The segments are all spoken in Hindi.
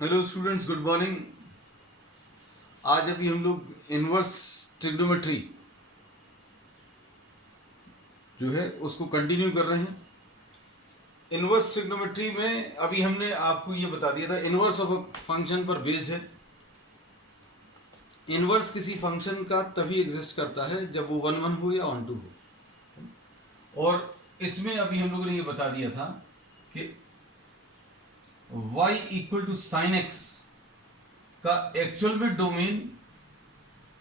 Hello students, good morning. आज अभी हम लोग इनवर्स ट्रिग्नोमेट्री जो है उसको कंटिन्यू कर रहे हैं। इनवर्स ट्रिग्नोमेट्री में अभी हमने आपको ये बता दिया था, इनवर्स ऑफ अ फंक्शन पर बेस्ड है। इनवर्स किसी फंक्शन का तभी एग्जिस्ट करता है जब वो 1 1 हो या ऑन टू हो। और इसमें अभी हम लोगों ने ये बता दिया था कि y equal to sine x का एक्चुअल में डोमेन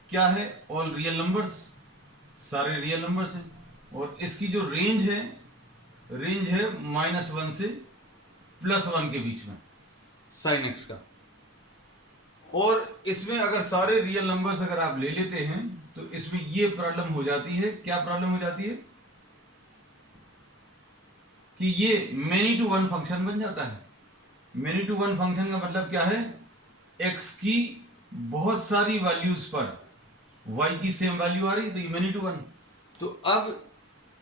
क्या है? ऑल रियल नंबर्स, सारे रियल नंबर्स हैं। और इसकी जो रेंज है -1 से +1 के बीच में साइन एक्स का। और इसमें अगर सारे रियल नंबर्स अगर आप ले लेते हैं तो इसमें ये प्रॉब्लम हो जाती है। क्या प्रॉब्लम हो जाती है? कि ये मेनी टू वन फंक्शन बन जाता है। मेनी टू वन फंक्शन का मतलब क्या है? एक्स की बहुत सारी वैल्यूज पर y की सेम वैल्यू आ रही, तो ये मेनी टू वन। तो अब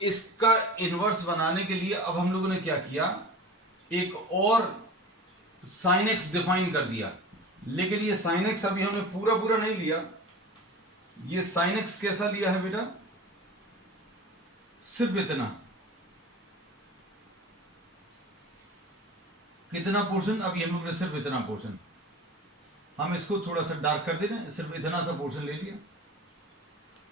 इसका इनवर्स बनाने के लिए अब हम लोगों ने क्या किया, एक और साइन एक्स डिफाइन कर दिया। लेकिन ये साइन एक्स अभी हमने पूरा पूरा नहीं लिया। ये साइन एक्स कैसा लिया है बेटा? सिर्फ इतना, कितना पोर्शन? अभी हम लोग ने सिर्फ इतना पोर्शन, हम इसको थोड़ा सा डार्क कर दे रहे हैं, सिर्फ इतना सा पोर्शन ले लिया।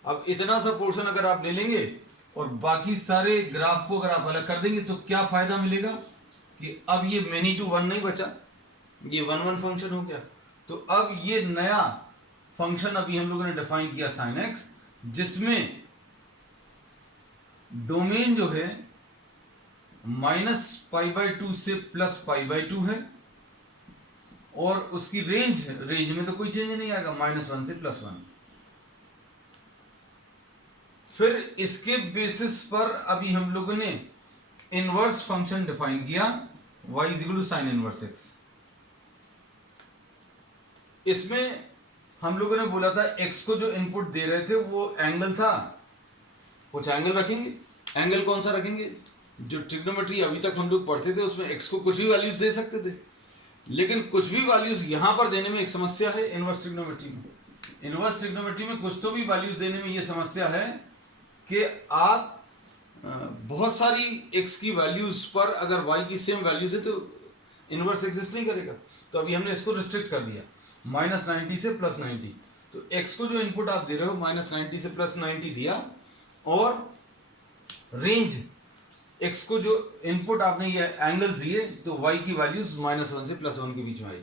अब इतना सा पोर्शन अगर आप ले लेंगे और बाकी सारे ग्राफ को अगर आप अलग कर देंगे तो क्या फायदा मिलेगा कि अब ये मेनी टू वन नहीं बचा, ये 1 1 फंक्शन हो गया। तो अब ये नया फंक्शन अभी हम लोगों ने डिफाइन किया साइन एक्स, जिसमें डोमेन जो है -π/2 से +π/2 है। और उसकी रेंज में तो कोई चेंज नहीं आएगा, -1 से +1। फिर इसके बेसिस पर अभी हम लोगों ने इनवर्स फंक्शन डिफाइन किया, y = sin इनवर्स x। इसमें हम लोगों ने बोला था x को जो इनपुट दे रहे थे वो एंगल था, कुछ एंगल रखेंगे। एंगल कौन सा रखेंगे? जो ट्रिग्नोमेट्री अभी तक हम लोग पढ़ते थे उसमें x को कुछ भी वैल्यूज दे सकते थे, लेकिन कुछ भी वैल्यूज यहां पर देने में एक समस्या है। इनवर्स ट्रिग्नोमेट्री में कुछ तो भी वैल्यूज देने में ये समस्या है कि आप बहुत सारी x की वैल्यूज पर अगर y की सेम वैल्यूज है तो इनवर्स एग्जिस्ट नहीं करेगा। तो अभी हमने इसको रिस्ट्रिक्ट कर दिया, -90 से +90। तो x को जो इनपुट आप दे रहे हो -90 से +90 दिया, और रेंज x को जो इनपुट आपने ये एंगल्स दिए तो y की वैल्यूज -1 से +1 के बीच में आई।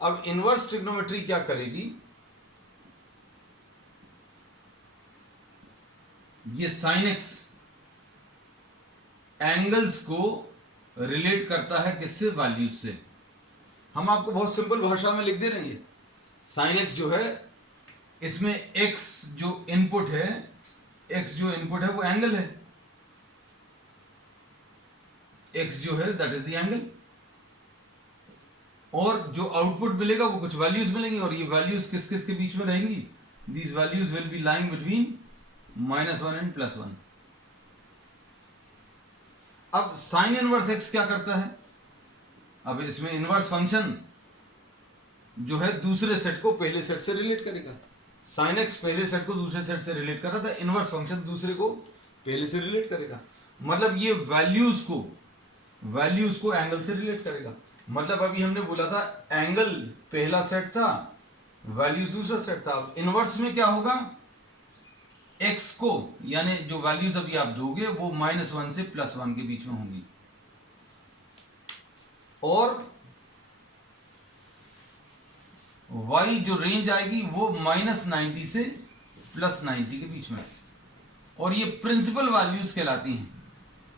अब इनवर्स ट्रिग्नोमेट्री क्या करेगी? ये साइन एक्स एंगल्स को रिलेट करता है किससे? वैल्यूज से। हम आपको बहुत सिंपल भाषा में लिख दे रहे हैं। साइन एक्स जो है, इसमें x जो इनपुट है वो एंगल है। x जो है दैट इज द एंगल, और जो आउटपुट मिलेगा वो कुछ वैल्यूज मिलेंगी, और ये वैल्यूज किस किस के बीच में रहेंगी? These values will be lying between -1 and +1। अब साइन इनवर्स x क्या करता है? अब इसमें इनवर्स फंक्शन जो है दूसरे सेट को पहले सेट से रिलेट करेगा। साइन एक्स पहले सेट को दूसरे सेट से रिलेट कर रहा था, इनवर्स फंक्शन दूसरे को पहले से रिलेट करेगा। मतलब ये वैल्यूज को एंगल से रिलेट करेगा। मतलब अभी हमने बोला था एंगल पहला सेट था, वैल्यूज दूसरा सेट था। अब इनवर्स में क्या होगा? x को, यानी जो वैल्यूज अभी आप दोगे वो -1 से +1 के बीच में होंगी, और y जो रेंज आएगी वो -90 से +90 के बीच में। और ये प्रिंसिपल वैल्यूज कहलाती हैं।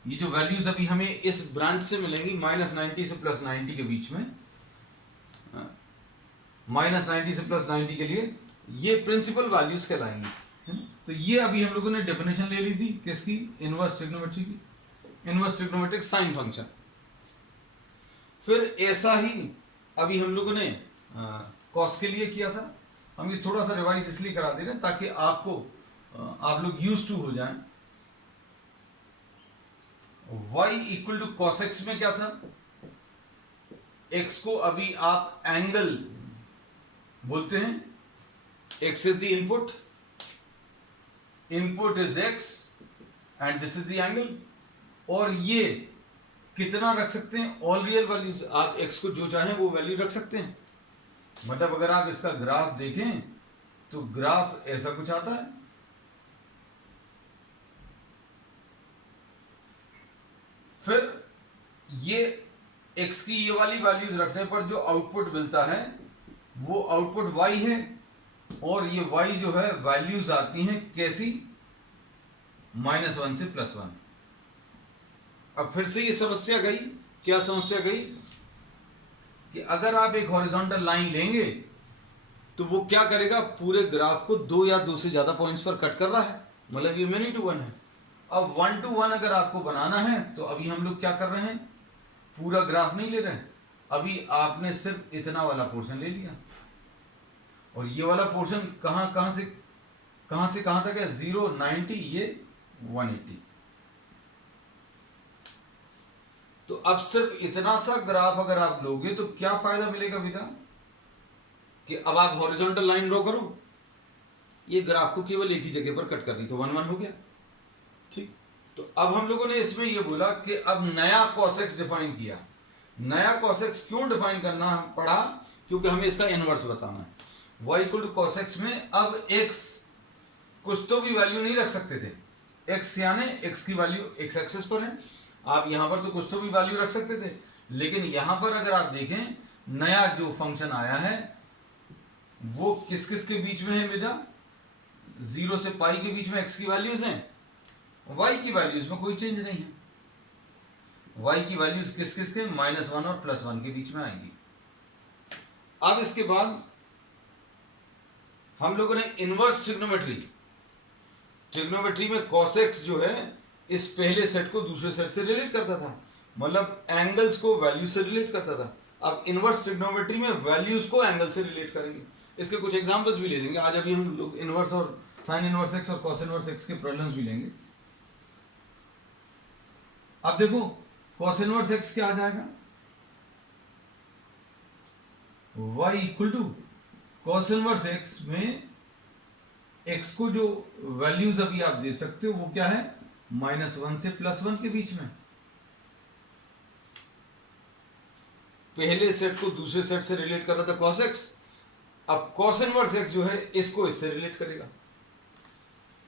ये जो वैल्यूज अभी हमें इस ब्रांच से मिलेंगी -90 से +90 के बीच में, -90 से +90 के लिए ये प्रिंसिपल वैल्यूज कहलाएंगी, है ना? तो ये अभी हम लोगों ने डेफिनेशन ले ली थी किसकी? इनवर्स ट्रिग्नोमेट्री की, इनवर्स ट्रिग्नोमेट्रिक साइन फंक्शन। फिर ऐसा ही अभी हम लोगों ने कॉस के लिए किया था। हम ये थोड़ा सा रिवाइज इसलिए करा दे रहे हैं ताकि आप लोग यूज टू हो जाएं। y = cos x में क्या था? x को अभी आप एंगल बोलते हैं, x is the input, input is x and this is the angle, और ये कितना रख सकते हैं, ऑल रियल वैल्यूज। आप x को जो चाहें वो वैल्यू रख सकते हैं। मतलब अगर आप इसका ग्राफ देखें तो ग्राफ ऐसा कुछ आता है। फिर ये x की ये वाली वैल्यूज रखने पर जो आउटपुट मिलता है वो आउटपुट y है, और ये y जो है वैल्यूज आती हैं कैसी, -1 से +1। अब फिर से ये समस्या गई, क्या समस्या गई कि अगर आप एक हॉरिजॉन्टल लाइन लेंगे तो वो क्या करेगा, पूरे ग्राफ को 2 या 2 से ज्यादा पॉइंट्स पर कट कर रहा है, मतलब ये मेनी टू वन है। अब 1 to 1 अगर आपको बनाना है तो अभी हम लोग क्या कर रहे हैं, पूरा ग्राफ नहीं ले रहे हैं, अभी आपने सिर्फ इतना वाला पोर्शन ले लिया, और ये वाला पोर्शन कहां से कहां तक है, 0 90, ये 180। तो अब सिर्फ इतना सा ग्राफ अगर आप लोगे तो क्या फायदा मिलेगा बेटा, कि अब आप हॉरिजॉन्टल लाइन ड्रॉ करो, ये ग्राफ को केवल एक ही जगह पर कट करनी, तो 1 1 हो गया। ठीक, तो अब हम लोगों ने इसमें ये बोला कि अब नया cos x डिफाइन किया। नया cos x क्यों डिफाइन करना पड़ा, क्योंकि हमें इसका इनवर्स बताना है। y = cos x में अब x कुछ तो भी वैल्यू नहीं रख सकते थे, x यानी x की वैल्यू x एक्सिस पर है, आप यहां पर तो कुछ तो भी वैल्यू रख सकते थे, लेकिन यहां पर अगर आप देखें नया जो फंक्शन आया है वो किस किस के बीच में है बेटा, 0 से पाई के बीच में x की वैल्यूज हैं, y की वैल्यूज में कोई चेंज नहीं है। y की वैल्यूज किस किस के, -1 और +1 के बीच में आएंगी। अब इसके बाद हम लोगों ने इनवर्स ट्रिग्नोमेट्री में cos x जो है इस पहले सेट को दूसरे सेट से रिलेट करता था, मतलब एंगल्स को वैल्यू से रिलेट करता था। अब इनवर्स ट्रिग्नोमेट्री में वैल्यूज को एंगल से रिलेट करेंगे। इसके कुछ एग्जांपल्स भी ले लेंगे आज, अभी हम लोग इनवर्स और साइन इनवर्स x और cos इनवर्स x के प्रॉब्लम्स भी लेंगे। अब देखो cos इनवर्स x क्या आ जाएगा, y = cos इनवर्स x में x को जो वैल्यूज अभी आप दे सकते हो वो क्या है, -1 से +1 के बीच में। पहले सेट को दूसरे सेट से रिलेट कर रहा था cos x, अब cos इनवर्स x जो है इसको इससे रिलेट करेगा।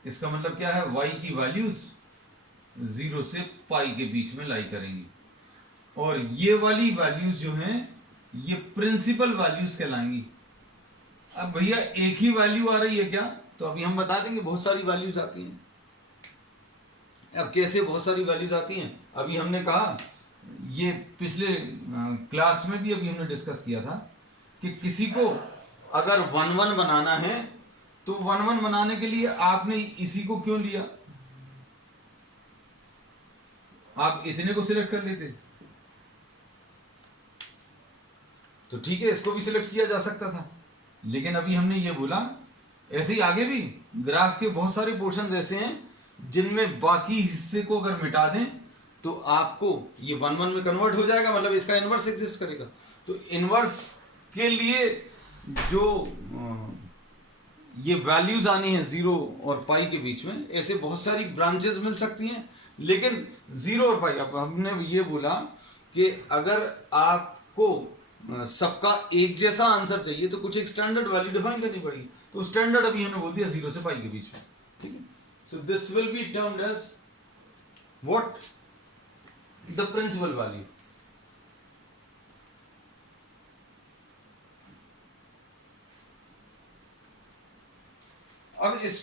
इसका मतलब क्या है, y की वैल्यूज 0 से पाई के बीच में लाई करेंगी, और ये वाली वैल्यूज जो हैं ये प्रिंसिपल वैल्यूज कहलाएंगी। अब भैया एक ही वैल्यू आ रही है क्या, तो अभी हम बता देंगे बहुत सारी वैल्यूज आती हैं। अब कैसे बहुत सारी वैल्यूज आती हैं, अभी हमने कहा, ये पिछले क्लास में भी अभी हमने डिस्कस किया था कि किसी को अगर 1 1 बनाना है तो 1 1 बनाने के लिए आपने इसी को क्यों लिया, आप इतने को सिलेक्ट कर लेते तो ठीक है, इसको भी सिलेक्ट किया जा सकता था, लेकिन अभी हमने ये बोला ऐसे ही आगे भी ग्राफ के बहुत सारे पोर्शंस ऐसे हैं जिनमें बाकी हिस्से को अगर मिटा दें तो आपको ये 1 1 में कन्वर्ट हो जाएगा, मतलब इसका इनवर्स एग्जिस्ट करेगा। तो इनवर्स के लिए जो ये वैल्यूज आनी है 0 और पाई के बीच में, ऐसे बहुत सारी ब्रांचेस मिल सकती हैं, लेकिन 0 और पाई, अब हमने ये बोला कि अगर आपको सबका एक जैसा आंसर चाहिए तो कुछ एक स्टैंडर्ड वैल्यू डिफाइन करनी पड़ेगी, तो स्टैंडर्ड अभी हमने बोल दिया 0 से पाई के बीच में। ठीक है, so this will be termed as what, the principal value. अब इस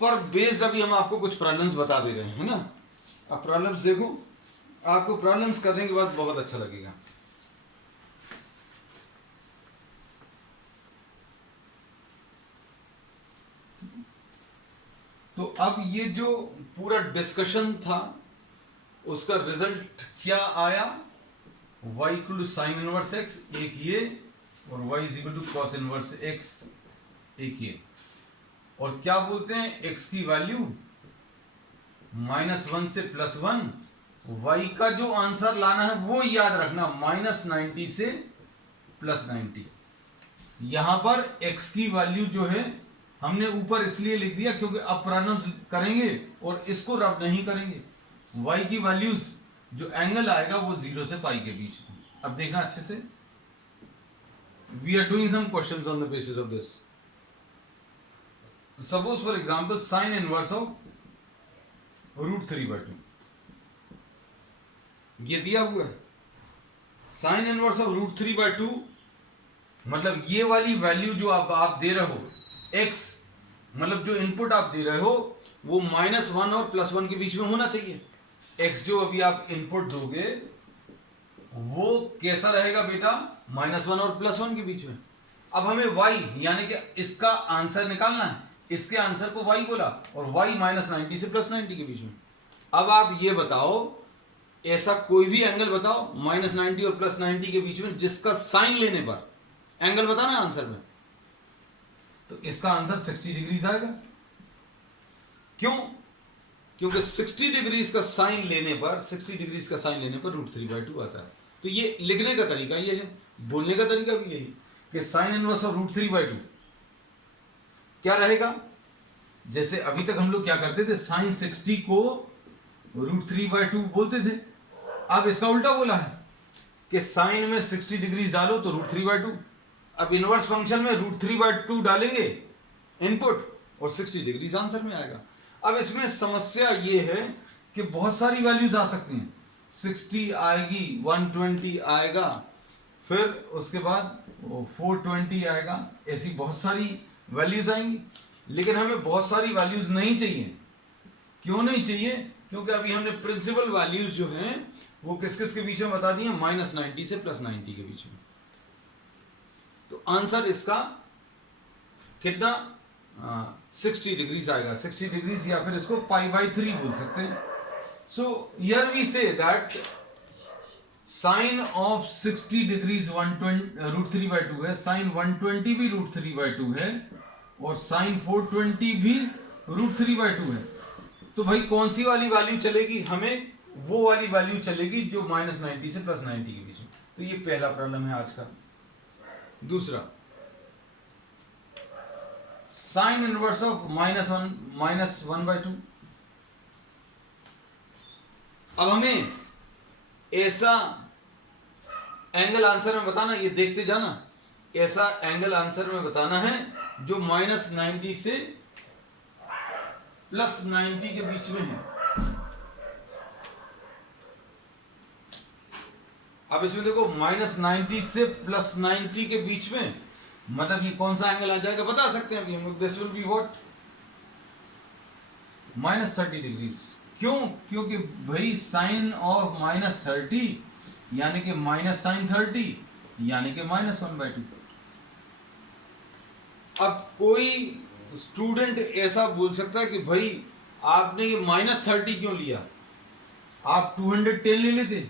पर बेस्ड अभी हम आपको कुछ प्रॉब्लम्स बता दे रहे हैं, है ना। अब प्रॉब्लम्स देखो, आपको प्रॉब्लम्स करने के बाद बहुत अच्छा लगेगा। तो अब ये जो पूरा डिस्कशन था उसका रिजल्ट क्या आया, y = sin इनवर्स x एक ये, और y = cos इनवर्स x एक ये, और क्या बोलते हैं x की वैल्यू -1 से +1 y का जो आंसर लाना है वो याद रखना, -90 से +90। यहां पर x की वैल्यू जो है हमने ऊपर इसलिए लिख दिया क्योंकि अब प्रॉब्लम्स करेंगे और इसको रब नहीं करेंगे। y की वैल्यूज जो एंगल आएगा वो 0 से पाई के बीच में। अब देखना अच्छे से, we are doing some questions on the basis of this. Suppose for example sine inverse of √3/2 ये दिया हुआ है। साइन इनवर्स ऑफ √3/2 मतलब ये वाली वैल्यू जो आप दे रहे हो, x मतलब जो इनपुट आप दे रहे हो वो -1 और +1 के बीच में होना चाहिए। x जो अभी आप इनपुट दोगे वो कैसा रहेगा बेटा, -1 और +1 के बीच में। अब हमें y यानी कि इसका आंसर निकालना है, इसके आंसर को y बोला और y -90 से +90 के बीच में। अब आप ये बताओ, ऐसा कोई भी एंगल बताओ -90 और +90 के बीच में जिसका साइन लेने पर एंगल बताना है आंसर में, तो इसका आंसर 60 डिग्रीज आएगा। क्यों? क्योंकि 60 डिग्रीज का साइन लेने पर √3/2 आता है। तो ये लिखने का तरीका ये है, बोलने का तरीका भी यही कि साइन इनवर्स ऑफ √3/2 क्या रहेगा। जैसे अभी तक हम लोग क्या करते थे, साइन 60 को √3/2 बोलते थे। अब इसका उल्टा बोला है कि साइन में 60 डिग्रीज डालो तो √3/2। अब इनवर्स फंक्शन में √3/2 डालेंगे इनपुट और 60 डिग्रीज आंसर में आएगा। अब इसमें समस्या ये है कि बहुत सारी वैल्यूज आ सकती हैं, 60 आएगी, 120 आएगा, फिर उसके बाद 420 आएगा, ऐसी बहुत सारी वैल्यूज आएंगी। लेकिन हमें बहुत सारी वैल्यूज नहीं चाहिए। क्यों नहीं चाहिए? क्योंकि अभी हमने प्रिंसिपल वैल्यूज जो हैं वो किस किस के बीच में बता दी हैं, -90 से +90 के बीच में। तो आंसर इसका कितना, 60 डिग्रीज आएगा। 60 डिग्रीज या फिर इसको π/3 बोल सकते हैं। So here we say that sine of 60 degrees √3/2 है, साइन 120 भी √3/2 है और साइन 420 भी √3/2 है। तो भाई कौन सी वाली वैल्यू चलेगी? हमें वो वाली वैल्यू चलेगी जो -90 से +90 के बीच में। तो ये पहला प्रॉब्लम है आज का। दूसरा, साइन इनवर्स ऑफ -1/2। अब हमें ऐसा एंगल आंसर में बताना, ये देखते जाना, ऐसा एंगल आंसर में बताना है जो -90 से +90 के बीच में है। अब इसमें देखो -90 से +90 के बीच में, मतलब ये कौन सा एंगल आ जाएगा बता सकते हैं अभी हम लोग। This will be what, -30 degrees. क्यों? क्योंकि भाई साइन ऑफ -30 यानी कि -sin30 यानी कि -1/2। अब कोई स्टूडेंट ऐसा बोल सकता है कि भाई आपने ये -30 क्यों लिया, आप 210 ले लेते।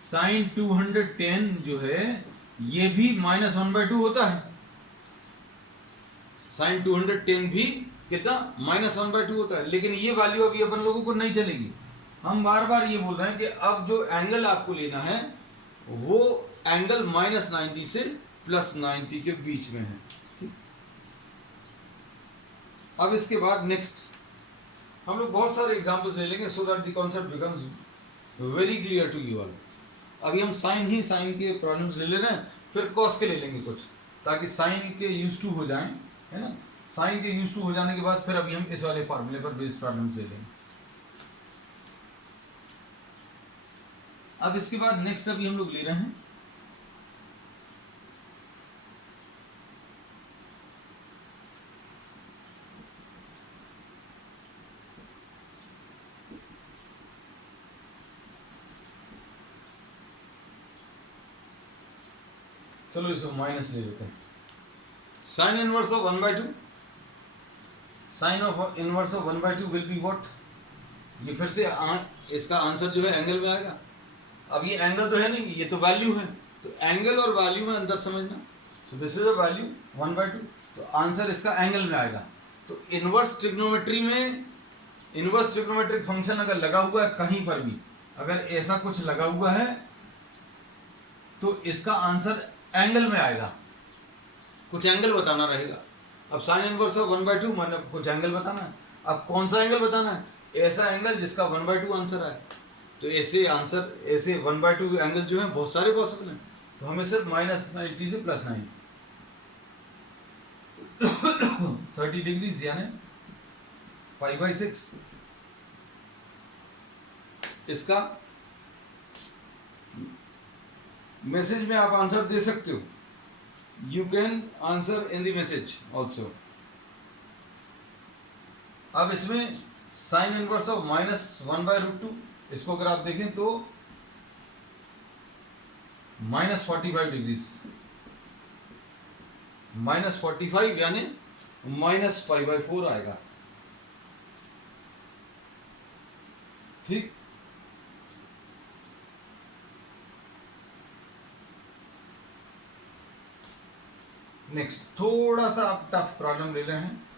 साइन 210 जो है ये भी -1/2 होता है। साइन 210 भी कितना, -1/2 होता है। लेकिन ये वैल्यू अभी अपन लोगों को नहीं चलेगी। हम बार बार ये बोल रहे हैं कि अब जो एंगल आपको लेना है वो एंगल -90 से +90 के बीच में है। ठीक, अब इसके बाद नेक्स्ट हम लोग बहुत सारे एग्जांपल्स ले लेंगे so that the concept becomes very clear to you all. अभी हम साइन के प्रॉब्लम्स ले रहे हैं, फिर कॉस के ले लेंगे कुछ, ताकि साइन के यूज टू हो जाएं, है ना। साइन के यूज टू हो जाने के बाद फिर अभी हम इस वाले फार्मूले पर बेस्ड प्रॉब्लम्स ले लेंगे। अब इसके बाद नेक्स्ट अभी हम लोग ले रहे हैं चलो इसको माइनस ले लेते हैं। Sine inverse of 1/2, sine of inverse of 1/2 will be what, ये फिर से इसका आंसर जो है एंगल में आएगा। अब ये एंगल तो है नहीं, ये तो वैल्यू है, तो एंगल और वैल्यू में अंतर समझना। So this is a value 1/2, तो आंसर इसका एंगल में आएगा। तो इनवर्स ट्रिग्नोमेट्री में इनवर्स ट्रिग्नोमेट्रिक फंक्शन अगर लगा हुआ है कहीं पर भी, अगर ऐसा कुछ लगा हुआ है तो इसका आंसर एंगल में आएगा, कुछ एंगल बताना रहेगा। अब साइन इनवर्स ऑफ 1/2 मैंने कुछ एंगल बताना है। अब कौन सा एंगल बताना है? ऐसा एंगल जिसका 1/2 आंसर आए। तो ऐसे आंसर, ऐसे 1/2 एंगल जो है बहुत सारे पॉसिबल हैं। तो हमें सिर्फ -90 से +90 30 डिग्रीज यानी 5/6 इसका मैसेज में आप आंसर दे सकते हो। You can answer in the message also. अब इसमें साइन इनवर्स ऑफ -1/√2, इसको अगर आप देखें तो -45 डिग्रीज, -45 यानी -π/4 आएगा। ठीक, नेक्स्ट थोड़ा सा आप टफ प्रॉब्लम ले रहे हैं।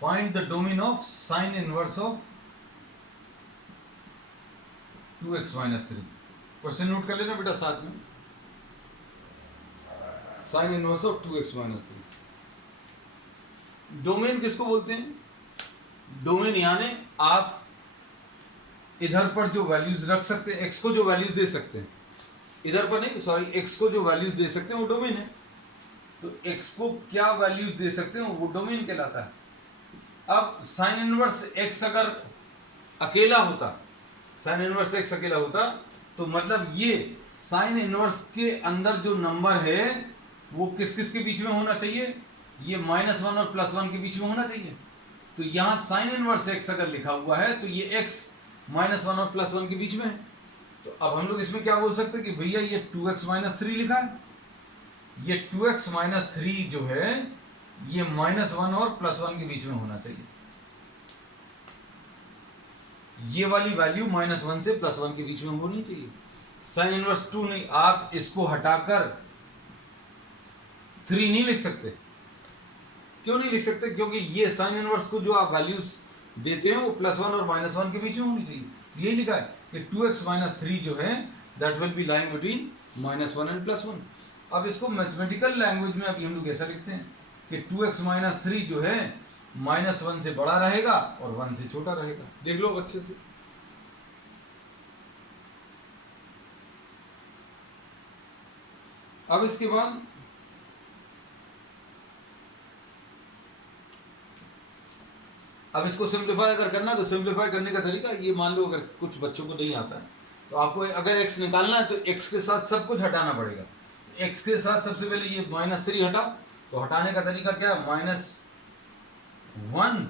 Find the domain of sine inverse of 2x - 3। Question note कर लेना बेटा साथ में। Sign inverse of 2x - 3। Domain किसको बोलते हैं? डोमेन यानी आप इधर पर जो वैल्यूज रख सकते हैं, x को जो वैल्यूज दे सकते हैं, इधर पर नहीं, सॉरी, x को जो वैल्यूज दे सकते हैं वो डोमेन है। तो x को क्या वैल्यूज दे सकते हैं वो डोमेन कहलाता है। अब साइन इनवर्स x अगर अकेला होता, साइन इनवर्स x अकेला होता तो मतलब ये साइन इनवर्स के अंदर जो नंबर है वो किस किस के बीच में होना चाहिए? ये -1 और +1 के बीच में होना चाहिए। तो यहाँ साइन इनवर्स x अगर लिखा हुआ है तो ये x -1 और +1 के बीच में है। तो अब हम लोग इसमें क्या बोल सकते हैं कि भैया ये 2x - 3 लिखा है, ये 2x - 3 जो है ये -1 और +1 के बीच में होना चाहिए। ये वाली वैल्यू -1 से +1 के बीच में होनी चाहिए। साइन इनवर्स 2 नहीं, आप इसको हटाकर 3 नहीं लिख सकते। क्यों नहीं लिख सकते? क्योंकि ये साइन इनवर्स को जो आप वैल्यूज देते हैं वो +1 और -1 के बीच में होनी चाहिए। तो यही लिखा है कि 2x - 3 जो है that will be lying between -1 and +1। अब इसको मैथमेटिकल लैंग्वेज में अभी हम लोग ऐसा लिखते हैं कि 2x - 3 जो है -1 से बड़ा रहेगा और 1 से छोटा रहेगा। देख लो अच्छे से। अब इसके बाद अब इसको सिंप्लीफाई अगर करना है तो सिंप्लीफाई करने का तरीका ये, मान लो अगर कुछ बच्चों को नहीं आता है तो आपको अगर x निकालना है तो x के साथ सब कुछ हटाना पड़ेगा। x के साथ सबसे पहले ये -3 हटाओ। तो हटाने का तरीका क्या है? -1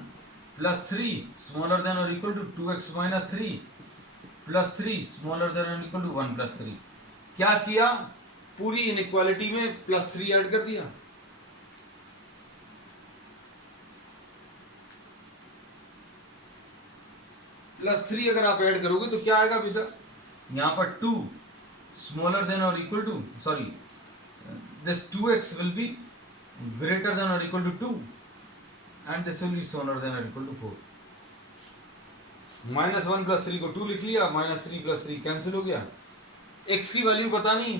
+ 3 स्मॉलर देन और equal to 2x - 3 + 3 smaller than और इक्वल टू 1 + 3। क्या किया? पूरी इनइक्वालिटी में +3 ऐड कर दिया। +3 अगर आप ऐड करोगे तो क्या आएगा बेटा? यहाँ पर 2 स्मॉलर देन और equal to, sorry, this 2x will be greater than और equal to 2 and this will be smaller than और इक्वल टू 4। -1 + 3 को 2 लिख लिया, -3 + 3 कैंसिल हो गया। x की वैल्यू बतानी है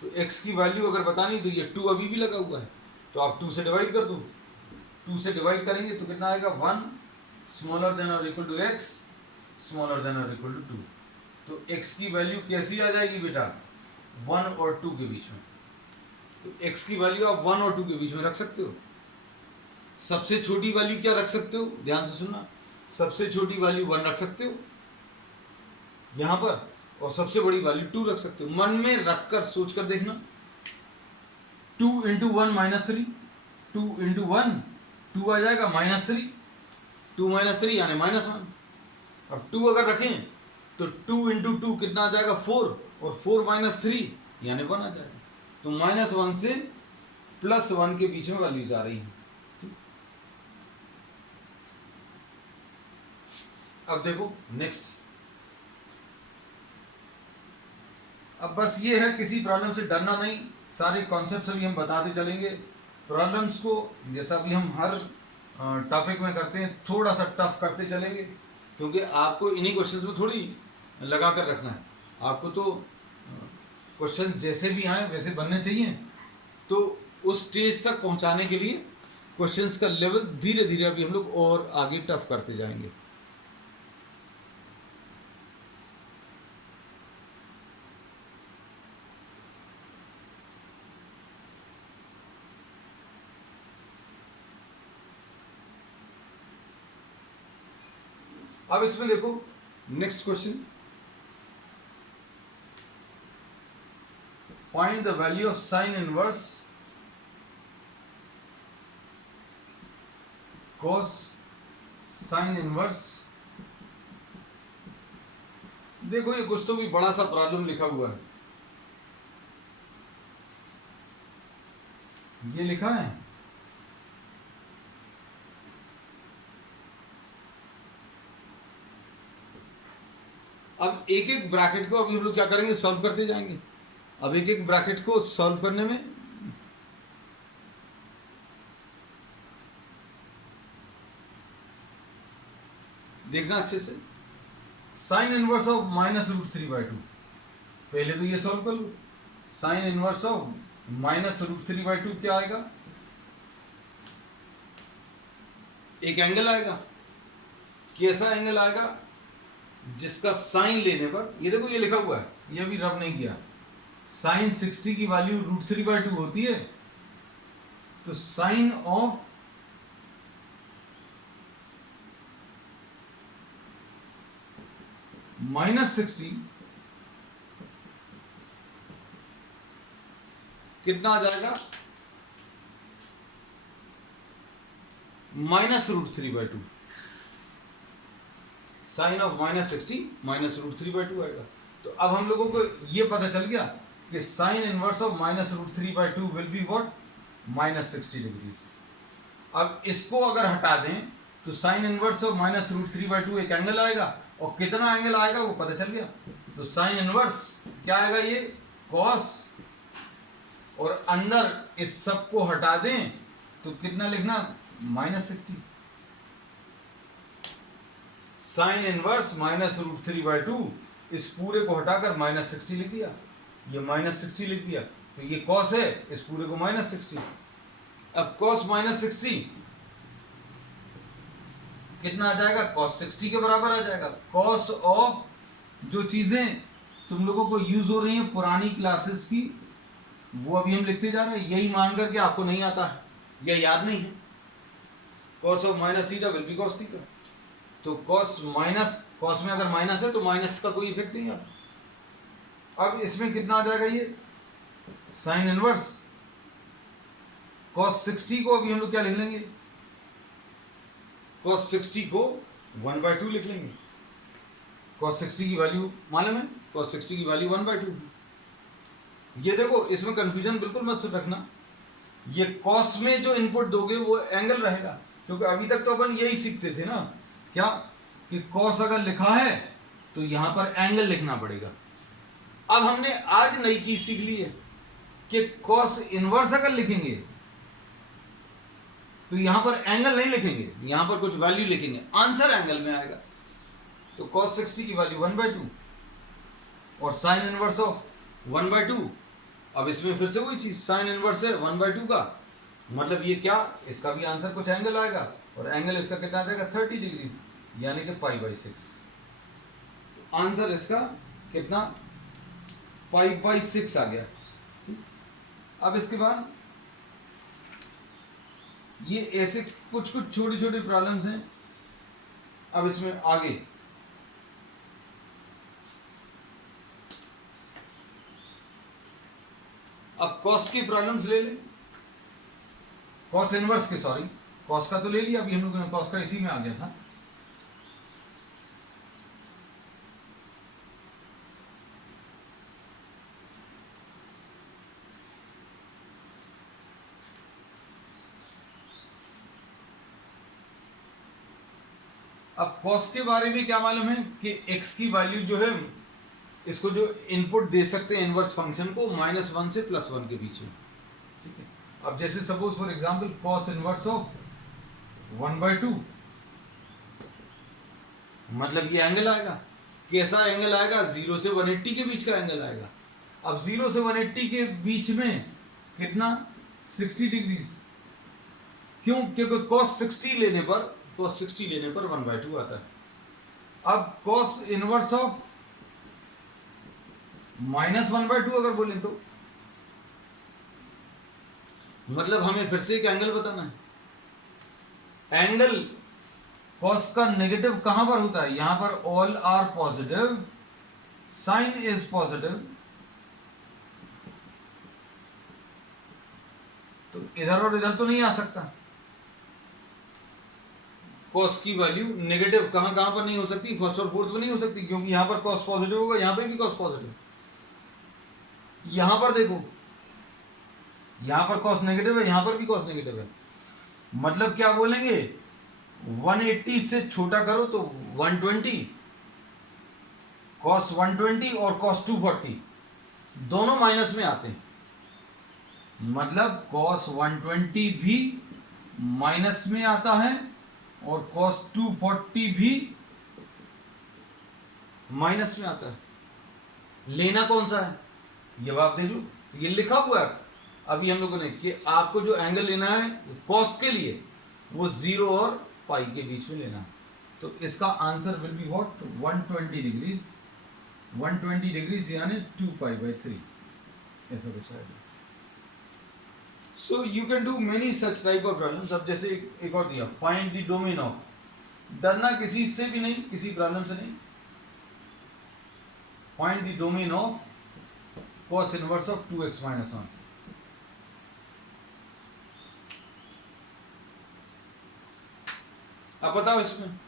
तो x की वैल्यू अगर बतानी तो ये 2 अभी भी लगा हुआ है तो आप 2 से डिवाइड कर दो। 2 से डिवाइड करेंगे तो कितना आएगा? 1 स्मॉलर देन और equal to x smaller than और इक्वल टू 2। तो x की वैल्यू कैसी आ जाएगी बेटा? 1 और 2 के बीच में। तो x की वैल्यू आप 1 और 2 के बीच में रख सकते हो। सबसे छोटी वैल्यू क्या रख सकते हो? ध्यान से सुनना, सबसे छोटी वैल्यू 1 रख सकते हो यहां पर, और सबसे बड़ी वैल्यू 2 रख सकते हो। मन में रखकर सोच कर देखना। 2 × 1 -3, 2 × 1 2 आ जाएगा -3, 2 - 3 यानी -1। अब 2 अगर रखें तो 2 × 2 कितना आ जाएगा? 4, और 4 - 3 यानी 1 आ जाएगा। तो -1 से +1 के बीच में वैल्यूज आ रही हैं। अब देखो नेक्स्ट। अब बस ये है, किसी प्रॉब्लम से डरना नहीं, सारे कॉन्सेप्ट्स अभी हम बताते चलेंगे। प्रॉब्लम्स को जैसा अभी हम हर टॉपिक में करते हैं थोड़ा सा टफ करते चलेंगे, क्योंकि आपको इन्हीं क्वेश्चंस में थोड़ी लगा कर रखना है। आपको तो क्वेश्चन जैसे भी आए वैसे बनने चाहिए, तो उस स्टेज तक पहुंचाने के लिए क्वेश्चंस का लेवल धीरे धीरे अभी हम लोग और आगे टफ करते जाएंगे। अब इसमें देखो next question, find the value of sine inverse cos sine inverse. देखो ये कुछ तो भी बड़ा सा प्रॉब्लम लिखा हुआ है, ये लिखा है अब एक एक ब्रैकेट को अभी हम लोग क्या करेंगे, सॉल्व करते जाएंगे। अब एक एक ब्रैकेट को सॉल्व करने में देखना अच्छे से, साइन इनवर्स ऑफ -√3/2, पहले तो ये सॉल्व कर लो। साइन इनवर्स ऑफ -√3/2 क्या आएगा, एक एंगल आएगा। कैसा एंगल आएगा, जिसका साइन लेने पर, ये देखो ये लिखा हुआ है, ये अभी रब नहीं किया, साइन 60 की वैल्यू √3/2 होती है, तो साइन ऑफ -60 कितना आ जाएगा, -√3/2। साइन ऑफ -60 -√3/2 आएगा। तो अब हम लोगों को ये पता चल गया कि sign inverse of -√3/2 will be what, -60 degrees. अब इसको अगर हटा दें तो साइन इनवर्स ऑफ -√3/2 एक एंगल आएगा, और कितना एंगल आएगा वो पता चल गया। तो साइन इनवर्स क्या आएगा, ये कॉस, और अंदर इस सब को हटा दें तो कितना लिखना, -60। साइन इनवर्स -√3/2, इस पूरे को हटाकर -60 लिख दिया, ये -60 लिख दिया, तो ये कॉस है, इस पूरे को -60। अब कॉस -60 कितना आ जाएगा, कॉस 60 के बराबर आ जाएगा। कॉस ऑफ जो चीजें तुम लोगों को यूज हो रही हैं पुरानी क्लासेस की, वो अभी हम लिखते जा रहे हैं, यही मान करके आपको नहीं आता है या याद नहीं है। Cos of -θ will be cos theta, तो कॉस में अगर माइनस है तो माइनस का कोई इफेक्ट नहीं आता। अब इसमें कितना आ जाएगा, ये साइन इनवर्स कॉस 60 को अभी हम लोग क्या लिख लेंगे, कॉस 60 को 1/2 लिख लेंगे। कॉस 60 की वैल्यू मालूम है, कॉस 60 की वैल्यू 1/2। ये देखो इसमें कंफ्यूजन बिल्कुल मत रखना, ये कॉस में जो इनपुट दोगे वो एंगल रहेगा, क्योंकि अभी तक तो अपन यही सीखते थे ना, क्या कि कॉस अगर लिखा है तो यहां पर एंगल लिखना पड़ेगा। अब हमने आज नई चीज सीख ली है कि कॉस इनवर्स अगर लिखेंगे तो यहां पर एंगल नहीं लिखेंगे, यहां पर कुछ वैल्यू लिखेंगे, आंसर एंगल में आएगा। तो कॉस 60 की वैल्यू 1/2 और साइन इनवर्स ऑफ 1/2। अब इसमें फिर से वही चीज, साइन इनवर्स है 1/2 का, मतलब ये क्या, इसका भी आंसर कुछ एंगल आएगा, और एंगल इसका कितना आ जाएगा 30 डिग्रीज, यानी कि π/6। तो आंसर इसका कितना, π/6 आ गया। ठीक, अब इसके बाद ये ऐसे कुछ कुछ छोटे छोटे प्रॉब्लम्स हैं। अब इसमें आगे अब कॉस की प्रॉब्लम्स ले लें, कॉस इनवर्स के, सॉरी कॉस का तो ले लिया अभी हम लोगों ने, कॉस का इसी में आ गया था। अब कॉस के बारे में क्या मालूम है कि x की वैल्यू जो है इसको जो इनपुट दे सकते हैं इनवर्स फंक्शन को -1 से +1 के बीच में, ठीक है। अब जैसे suppose for example cos inverse of 1/2, मतलब ये एंगल आएगा, कैसा एंगल आएगा, 0 से 180 के बीच का एंगल आएगा। अब 0 से 180 के बीच में कितना, 60 डिग्रीज। क्यों, क्योंकि cos 60 लेने पर 1/2 आता है। अब cos इनवर्स ऑफ -1/2 अगर बोलें तो मतलब हमें फिर से एक एंगल बताना है। एंगल cos का नेगेटिव कहां पर होता है, यहां पर all are positive, sine is positive, तो इधर और इधर तो नहीं आ सकता। cos की वैल्यू नेगेटिव कहां कहां पर नहीं हो सकती, फर्स्ट और फोर्थ में नहीं हो सकती, क्योंकि यहां पर cos पॉजिटिव होगा, यहां पे भी cos पॉजिटिव। यहां पर देखो, यहां पर cos नेगेटिव है, यहां पर भी cos नेगेटिव है, मतलब क्या बोलेंगे, 180 से छोटा करो तो 120, cos 120 और cos 240 दोनों माइनस में आते हैं, मतलब cos 120 भी माइनस में आता है और cos 240 भी माइनस में आता है। लेना कौन सा है, ये आप देख लो, ये लिखा हुआ है अभी हम लोगों ने कि आपको जो एंगल लेना है cos के लिए वो 0 और पाई के बीच में लेना है। तो इसका answer will be what, 120 degrees, 120 degrees यानी 2π/3, ऐसा कुछ है। So you can do many such type of problems. अब जैसे एक और दिया, फाइंड द डोमेन ऑफ, डरना किसी से भी नहीं, किसी प्रॉब्लम से नहीं, find the domain of cos inverse of 2x - 1। अब बताओ इसमें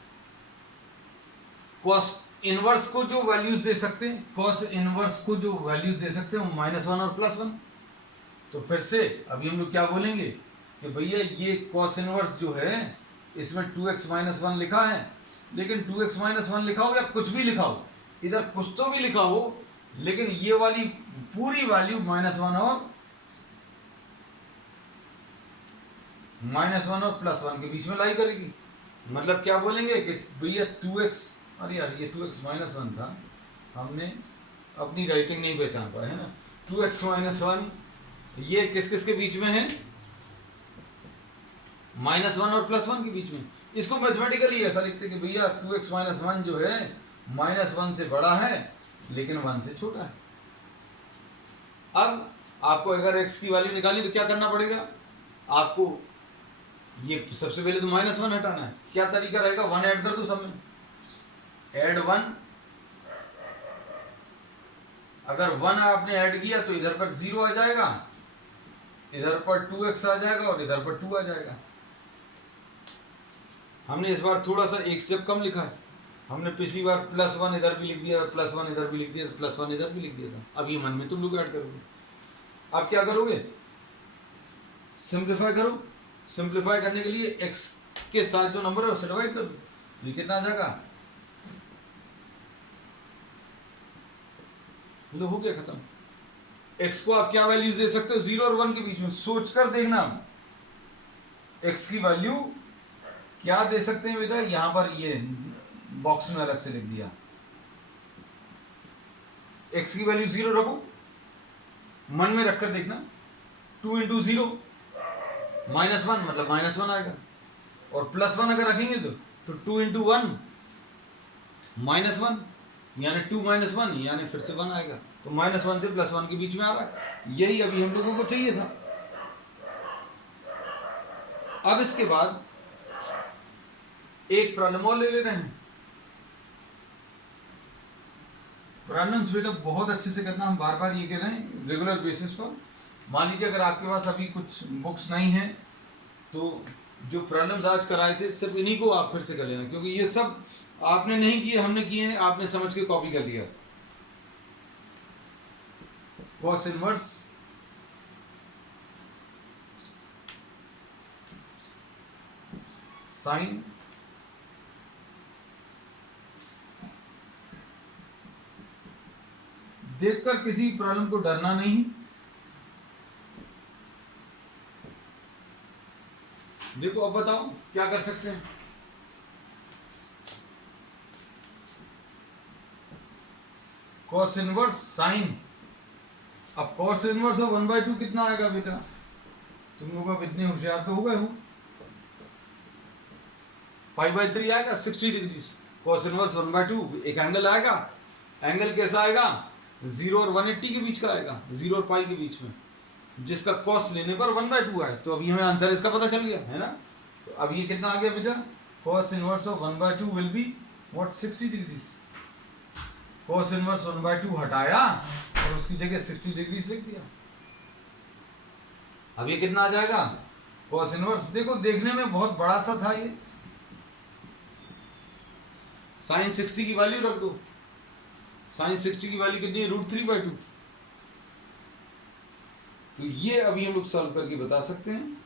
cos इनवर्स को जो वैल्यूज दे सकते हैं, cos इनवर्स को जो वैल्यूज दे सकते हैं वो -1 और +1। तो फिर से अभी हम लोग क्या बोलेंगे कि भैया ये cos इनवर्स जो है इसमें 2x - 1 लिखा है, लेकिन 2x - 1 लिखा हो या कुछ भी लिखा हो, इधर कुछ तो भी लिखा हो, लेकिन ये वाली पूरी वैल्यू -1 और +1 के बीच में लाई करेगी। मतलब क्या बोलेंगे कि भैया 2x, अरे यार ये 2x - 1 था, हमने अपनी राइटिंग नहीं पहचान पाए है ना, 2x - 1 ये किस किस के बीच में है, -1 और +1 के बीच में। इसको मैथमेटिकली ऐसा लिखते कि भैया 2x - 1 जो है -1 से बड़ा है लेकिन 1 से छोटा है। अब आपको अगर x की वैल्यू निकालनी तो क्या करना पड़ेगा, आपको ये सबसे पहले तो -1 हटाना है। क्या तरीका रहेगा, 1 ऐड कर दो सब में, ऐड 1, अगर 1 आपने ऐड किया तो इधर पर 0 आ जाएगा, इधर पर 2x आ जाएगा और इधर पर 2 आ जाएगा। हमने इस बार थोड़ा सा एक स्टेप कम लिखा है, हमने पिछली बार +1 इधर भी लिख दिया, +1 इधर भी लिख दिया, +1 इधर भी लिख दिया था। अब ये मन में तुम लोग ऐड करोगे। अब क्या करोगे, सिंप्लीफाई करो। सिंप्लीफाई करने के लिए x के साथ जो नंबर है उसे डिवाइड कर दो, ये कितना आ जाएगा, लो हो गया खत्म। x को आप क्या वैल्यूज दे सकते हो, 0 और 1 के बीच में, सोचकर देखना x की वैल्यू क्या दे सकते हैं बेटा, यहां पर ये बॉक्स में अलग से लिख दिया, x की वैल्यू 0 रखो, मन में रखकर देखना, 2 × 0 -1 मतलब -1 आएगा, और +1 अगर रखेंगे तो 2 × 1 -1 यानी 2 - 1 यानी फिर से 1 आएगा, तो -1 से +1 के बीच में आ रहा है। यही अभी हम लोगों को चाहिए था। अब इसके बाद एक प्रॉब्लम और ले ले रहे हैं। प्रॉब्लम्स बेटा बहुत अच्छे से करना, हम बार बार ये कह रहे हैं रेगुलर बेसिस पर। मान लीजिए अगर आपके पास अभी कुछ बुक्स नहीं है तो जो प्रॉब्लम्स आज कराए थे सिर्फ इन्हीं को आप फिर से कर लेना, क्योंकि ये सब आपने नहीं किए, हमने किए हैं, आपने समझ के कॉपी कर लिया। cos इनवर्स साइन देखकर किसी प्रॉब्लम को डरना नहीं। देखो अब बताओ क्या कर सकते हैं। Cos inverse sine. अब कॉस इनवर्स ऑफ 1/2 कितना आएगा बेटा? तुम लोग अब इतने होशियार तो हो गए हो। π/3 आएगा 60 डिग्री। कॉस इनवर्स 1/2 एक एंगल आएगा। एंगल कैसा आएगा? 0 और 180 के बीच का आएगा, 0 और पाई के बीच में, जिसका कॉस लेने पर 1/2 आए। तो अभी हमें आंसर इसका पता चल गया है ना। तो अब ये कितना आ गया बेटा? Cos inverse of 1/2 will be what? 60 degree. Cos inverse 1/2 हटाया और उसकी जगह 60 डिग्री लिख दिया। अब ये कितना आ जाएगा? कॉस इनवर्स, देखो देखने में बहुत बड़ा सा था ये। साइन 60 की वैल्यू रख दो। साइन 60 की वैल्यू कितनी है? √3/2। तो ये अभी हम लोग सॉल्व करके बता सकते हैं।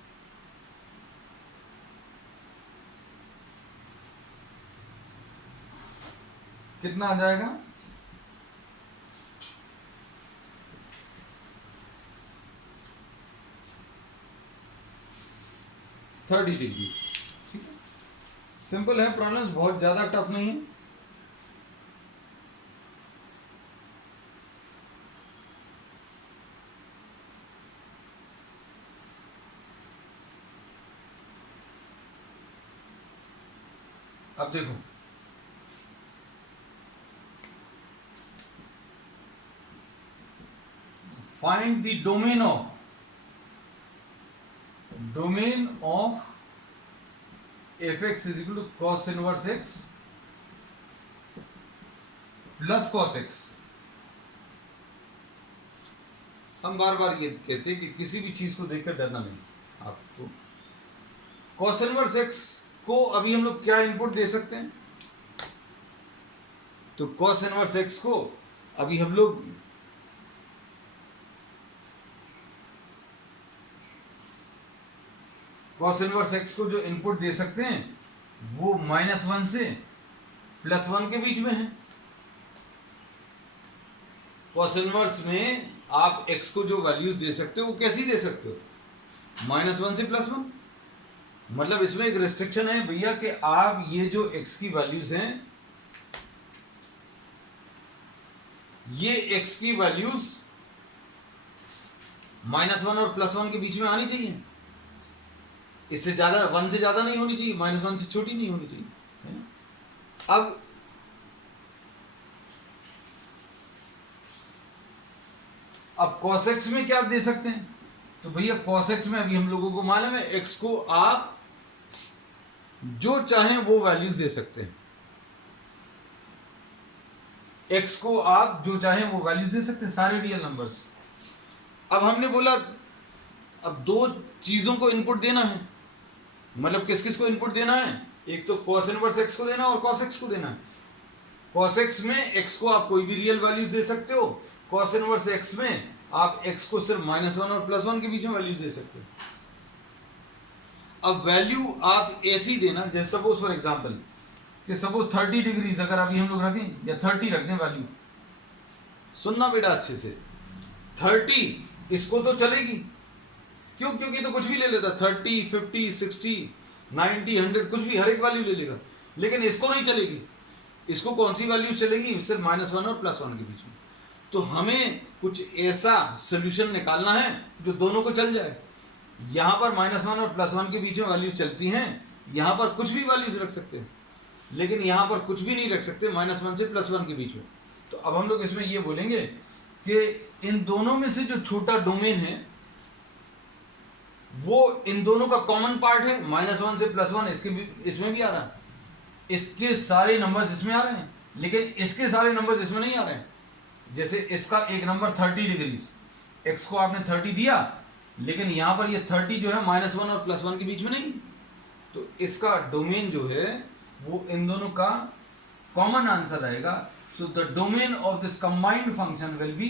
कितना आ जाएगा? $30। ठीक है, सिंपल है प्रॉब्लम्स, बहुत ज्यादा टफ नहीं है। अब देखो, find the domain of fx is equal to cos inverse x plus cos x। हम बार बार ये कहते हैं कि किसी भी चीज को देखकर डरना नहीं आपको। cos इनवर्स x को अभी हम लोग क्या इनपुट दे सकते हैं? तो cos इनवर्स x को अभी हम लोग cos इनवर्स x को जो इनपुट दे सकते हैं वो -1 से +1 के बीच में है। cos इनवर्स में आप x को जो वैल्यूज दे सकते हो वो कैसी दे सकते हो? -1 से +1। मतलब इसमें एक रिस्ट्रिक्शन है भैया कि आप ये जो x की वैल्यूज हैं, ये x की वैल्यूज -1 और +1 के बीच में आनी चाहिए। इससे ज्यादा, 1 से ज्यादा नहीं होनी चाहिए, -1 से छोटी नहीं होनी चाहिए। अब cos x में क्या दे सकते हैं? तो भैया cos x में अभी हम लोगों को मालूम है x को आप जो चाहें वो वैल्यूज दे सकते हैं। x को आप जो चाहें वो वैल्यूज दे सकते हैं, सारे रियल नंबर्स। अब हमने बोला अब दो चीजों को इनपुट देना है। मतलब किस किस को इनपुट देना है? एक तो cos इनवर्स x को देना है और cos x को देना है। cos x में x को आप कोई भी रियल वैल्यूज दे सकते हो। cos इनवर्स x में आप x को सिर्फ -1 और +1 के बीच में वैल्यूज दे सकते हो। अब वैल्यू आप ऐसी देना, जैसे सपोज फॉर एग्जांपल कि सपोज 30 डिग्रीज अगर अभी हम लोग रखें या 30 रख दें वैल्यू। सुनना बेटा अच्छे से, 30 इसको तो चलेगी। क्यों? क्योंकि तो कुछ भी ले लेता, 30, 50, 60, 90, 100 कुछ भी, हर एक वैल्यू ले लेगा। लेकिन इसको नहीं चलेगी। इसको कौन सी वैल्यू चलेगी? सिर्फ -1 और +1 के बीच में। तो हमें कुछ ऐसा सोल्यूशन निकालना है जो दोनों को चल जाए। यहां पर -1 और +1 के बीच में वैल्यूज चलती हैं, यहां पर कुछ भी वैल्यूज रख सकते हैं, लेकिन यहां पर कुछ भी नहीं रख सकते -1 से +1 के बीच में। तो अब हम लोग इसमें ये बोलेंगे कि इन दोनों में से जो छोटा डोमेन है वो इन दोनों का कॉमन पार्ट है। -1 से +1 इसमें भी आ रहा है, इसके सारे नंबर्स इसमें आ रहे हैं, लेकिन इसके सारे नंबर्स इसमें नहीं आ रहे हैं। जैसे इसका एक नंबर 30 डिग्रीज, x को आपने 30 दिया, लेकिन यहां पर ये 30 जो है -1 और +1 के बीच में नहीं। तो इसका डोमेन जो है वो इन दोनों का कॉमन आंसर आएगा। So the domain of this combined function will be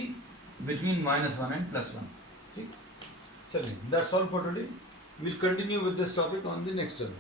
between -1 and +1। ठीक, चलिए, that's all for today. Will continue with this topic on the next term.